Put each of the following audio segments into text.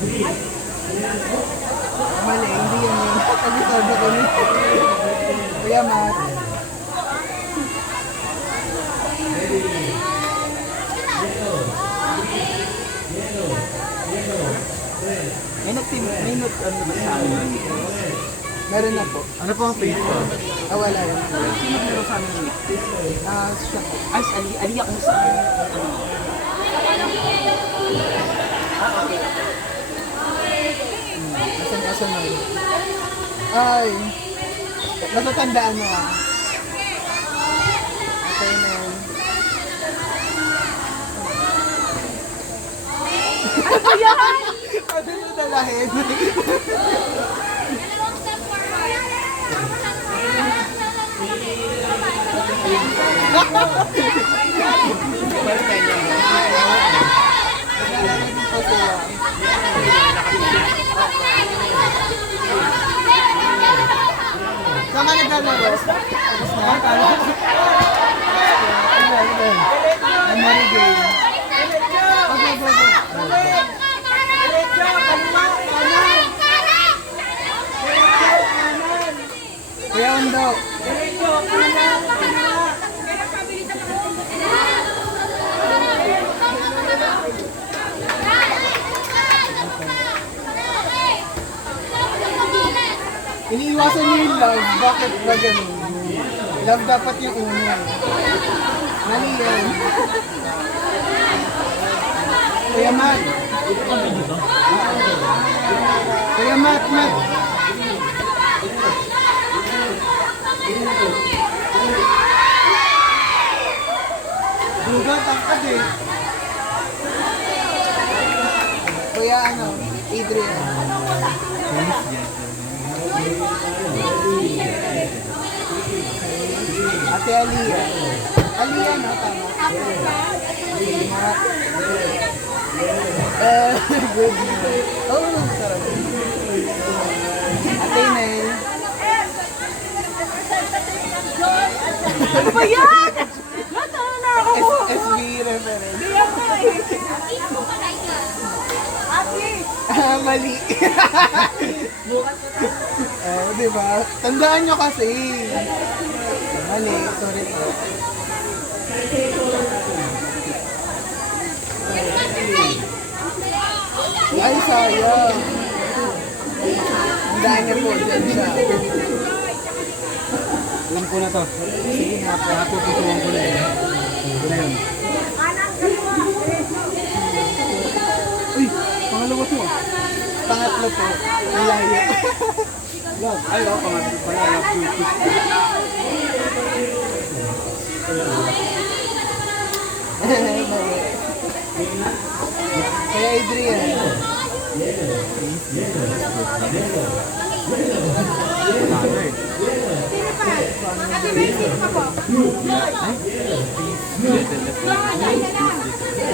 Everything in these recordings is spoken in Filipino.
Mali, hindi yan yun. Pag-itodo ko ni. Kuya Matt. May not ano ba sa amin? Meron na po. Ano po ang page ko? Wala yun. Sino meron sa amin? Siya po. Ay, ali ako sa ano? Asan na yun? Ay. Natatandaan mo ah. Okay na yun. Ano yan? Ano yung dalahin? Saan ka naglalaro? Tapos na? Memory game. Okay, go, go. Kuya Undo. Iniiwasan niyo yung love. Bakit ba ganun? Love dapat yung una. Mali yan. Kuya Matt. Kuya Matt. Dugat, tangkad eh. Kuya Adrian. Ate Aliyah. Aliyah, no? Tama. Good. Oh, sarap. Ate Nel. Ano ba yan? Nasaan na ako? SB reference. Hindi ako eh. Ate! Mali. Diba? Tandaan nyo kasi. Mali. Sorry po. Ay, sayang. Tandaan nyo po dyan siya. Alam ko na to. Sige nga po. Natututuan ko na yun. Ito na yun. Uy, pangalawa to ah. Pangatlo po. Ang layo. Love. Ay, pangatlo pala. Love to kiss. Kaya Adrian.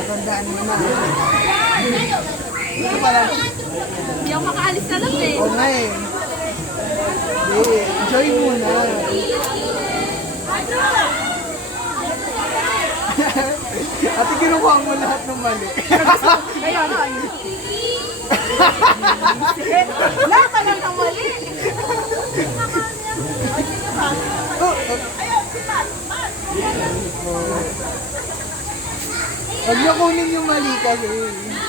Tandaan mo na. Ito pala. Hindi ako makaalis na lang eh. Oo nga eh. Hindi. Enjoy muna. Ate, kinukuha mo lahat ng mali. Kaya na ayun. Lahat na lang ng mali. Huwag niyo kunin yung mali kasi.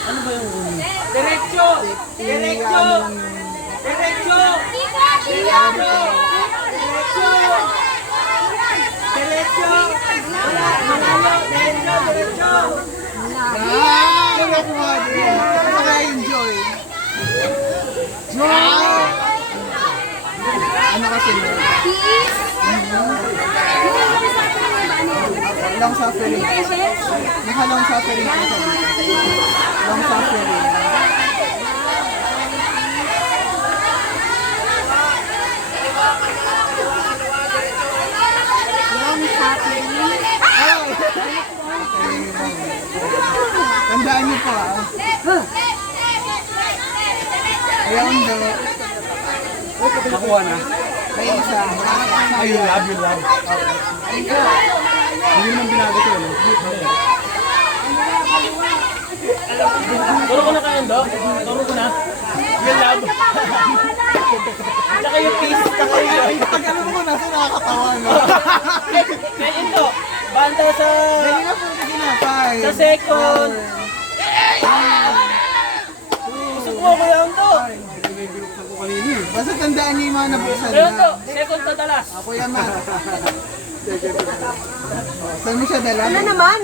Ano ba yung uno? Diretso! Diretso! Diretso! Diretso! Diretso! Malayo! Diretso! Diretso! Kinukuha din. Naka-enjoy. Ano kasi mo? Long suffering. Naka-long suffering po siya. Long suffering. Long shopping. Tandaan niyo po ah. Ayan daw. Nakuha na. May isa. Ay, you love, you love. Hindi naman binago to, no? Turo ko na kayo, Do. Turo ko na. Yung love. Tsaka yung peace. Tsaka yung Pag alam ko nasa nakakatawa, no? Kaya ito, banda sa... Dali na po, sige na, 5. Sa second. Gusto ko ko yan, Do. Basta tandaan niyo yung mga nabuksan Pero na. Do, second to dalas. Kuya Matt. Saan mo siya dala? Ano naman?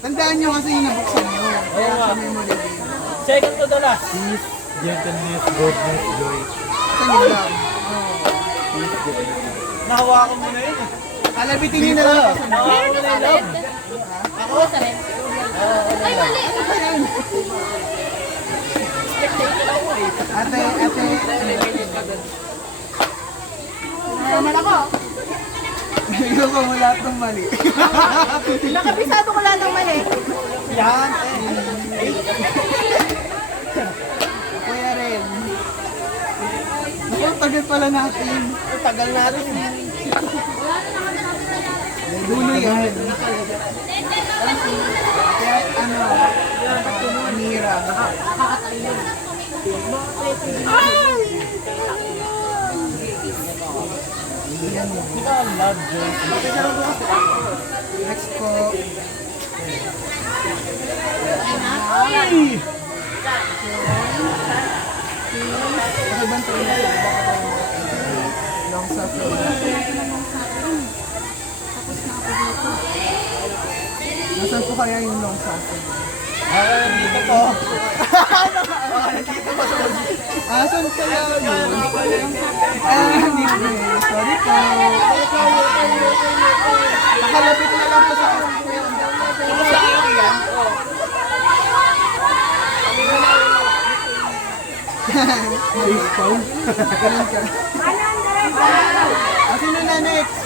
Tandaan niyo kasi yung nabuksan niyo. Kaya sa memory din. Second to dalas. Gentleness, goodness, joy. Saan yun lang? Nahawakan mo na yun. Alabitin niyo na lang. Nahawakan mo na yung love. Ay, mali. Ate. Naman ako. Ikaw ko mo lahat ng mali. Nakabisado ko lahat ng mali. Yan. Kuya rin. Ang tagal pala natin. Tagal natin. Dulo yan. Kaya ano, Mira. Di ba love, joy, Next po. Okay ba ito? Long suffering. Nasaan po kaya yung long suffering? dito po. Asan kaya yun? Hindi po. Sorry po. Nakalapit na lang po sa akin. Sa akin yan? Baseball? Ganun ka. Sino na next?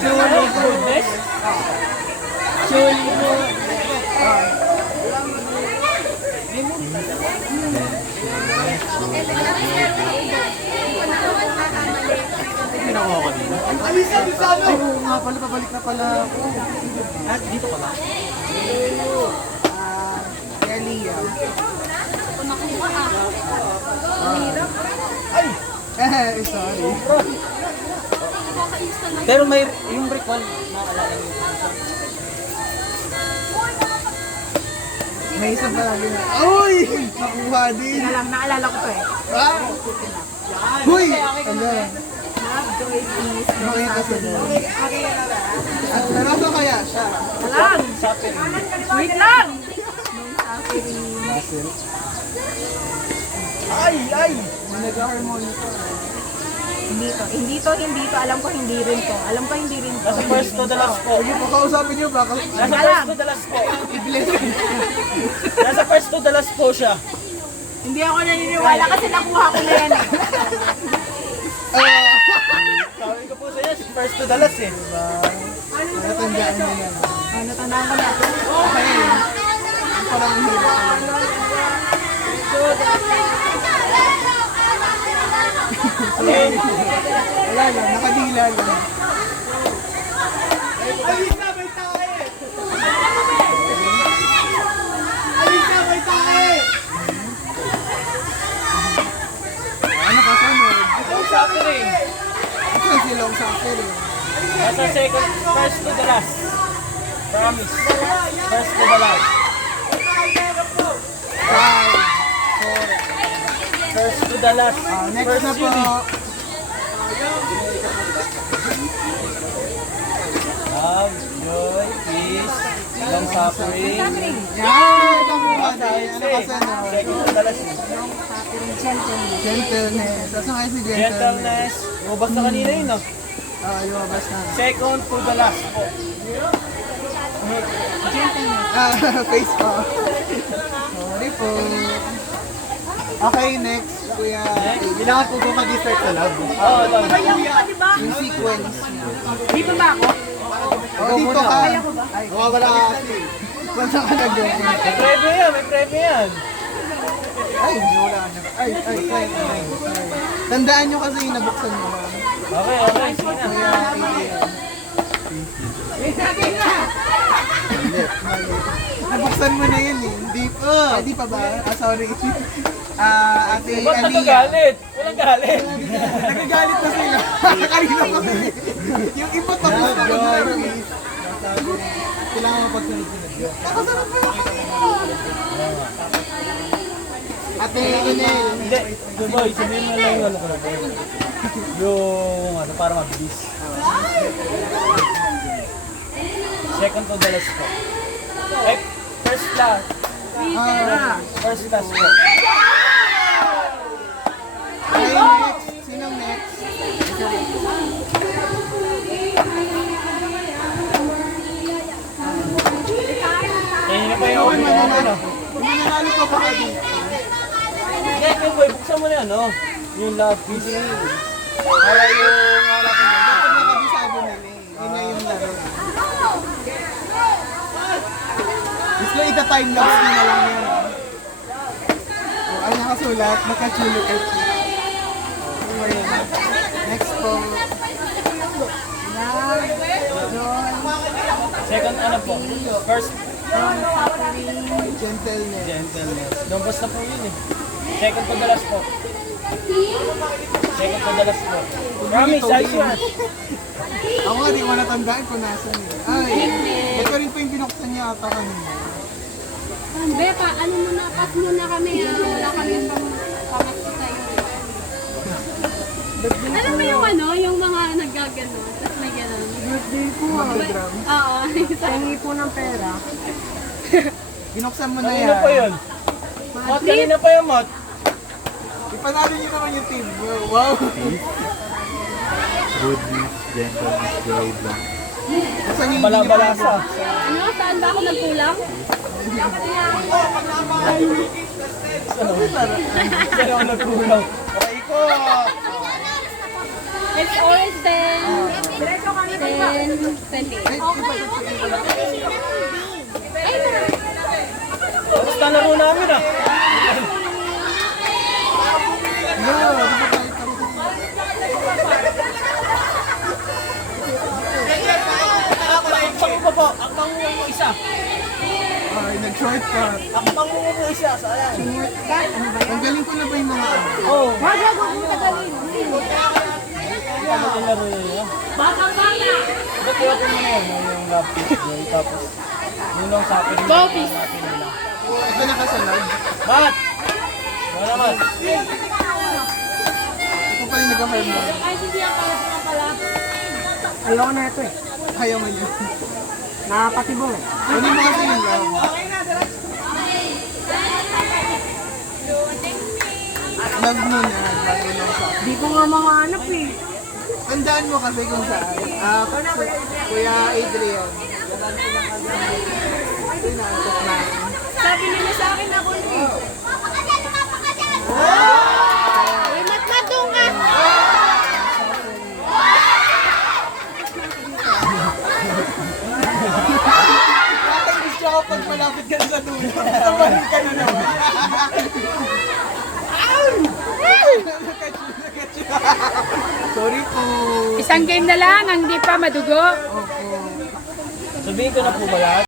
Goodness. Ginawa ko kanina. Ay, oo nga pala, pabalik na pala ako. At dito ka ba? Kaya Lia. Sorry. Pero may yung recall naalala niyo. May isa pa lang. Uy! Nakuha din. Naalala ko to eh. Ah! Uy! Ano? Love, joy, peace. Makita sa doon. At narasa kaya siya? Lang. Suffering. Wait lang. Ay! Nag-harmony ko. Hindi to. Alam ko hindi rin to. Nasa first to the last po. Sige po, kausapin niyo ba? Nasa first to the last po. Nasa first to the last po siya. Hindi ako naniniwala kasi nakuha ko na yan eh. Sabi ko po sa iyo, first to the last eh. Natandaan mo yan. Ano, tandaan ko na. Okay. Parang hirap. Wala lang, nakadila lang. Ano ka sunod? Long suffering. Ito si long suffering. Nasa second, first to the last. Promise. First to the last. 5, 4. First to the last. Next First na po. unit. Love, joy, peace, long suffering. Yan! Nakuha din. Ano ka sunod? Second to the last. Gentleness. Saan kayo si gentleness? Gentleness. Mabas na kanina yun, no? Lumabas na. Second to the last po. Face off. Sorry po. Okay, next. Kuya. Kailangan po ba mag-start sa love? Oo, love. Yung sequence. Dito ba ako? O, dito ka. Ay, Nawawala ka kasi. kung saan ka nag-go? May premyo yan, may premyo yan. Ay, wala na. Ay. Tandaan nyo kasi yung nabuksan mo. Okay, okay. Sige na. Nabuksan mo na yun eh. Hindi pa. Hindi pa ba? Ah, sorry. Ate Ba't Aliyah. nagagalit? Walang galit. Nagagalit na sila. Kanina pa. Yung iba tapos na mag-service. Kailangan mapagsunod-sunod yun. Nakasarap mo yung Ate Inel. Hindi. Boy, sabihin mo lang yung ano ko na. Yung ano, para mabilis. Second to the last po. Ay, first class. First class po. Ay, next. Sinong next? Kaya na pa yung open na ano. Mananalo pa ba dito? Hindi, yung boy, buksan mo na yan, no? Yung love piece. Para yung harapin mo. Dapat nakabisado nila eh. Yun na yung laro. Gusto ko ita-time lapse mo na lang yan. Oh, ang nakasulat, nakachulo ka. Oh, ayun. Next po. Second ano po? First Gentleness. gentleness. Doon basta po yun eh. Second to the last po. Second to the last po. Promise, ayos yan. Ako nga, di ko natandaan kung nasan eh. Ay, ito rin po yung binuksan niya ata kanina. Be, ano muna, pass muna kami ah. Wala kami pangat sa'yo. Alam mo yung ano, yung mga naggagano, tapos may gano'n. Birthday ko, hologram. Oo. Hingi po ng pera. Binuksan mo na Kanina yan. pa yun. Mat, kanina pa yung mat. Ipanalo niyo naman yung team. Wow. Goodness, gentleness, joy, blank. Buksan niyo yung Bala-balasa. Ano, saan ba ako nagkulang? Saan ako nagkulang? Aray ko. It's orange then. Then, 20. Ay, Tapos na laro namin ah. No, di ba tayo Akbang mo po. Akbang mo isa. Ay, nag-shortcut. Akbang mo po isa. Sayang. Ang galing ko na ba yung mga ano? Oo. wag mo tagalin. Ano yung laro yun? Baka. Ba't kaya ko muna yun? Yung love piece boy. Tapos, yun lang sa akin. Go, piece. Ito nakasunod. Mat! Ano naman? Ito pa rin nag-harmon. Ay, hindi ako pala. Ayoko na ito eh. Ayaw mo yun. Nakapatibong eh. Ano mo kasi yung love? Love mo na, bago lang sa Di ko nga mahanap eh. Tandaan mo kasi kung saan. Kuya Adrian. Ito na, antok na. Sabi nila sa akin ako eh. Uy, matmatong ka! Nakakainis siya kapag malapit ka sa dulo. Sabay ka na naman. Sorry po. Isang game na lang, ang hindi pa madugo. Opo. Sabihin ko na po ba lahat?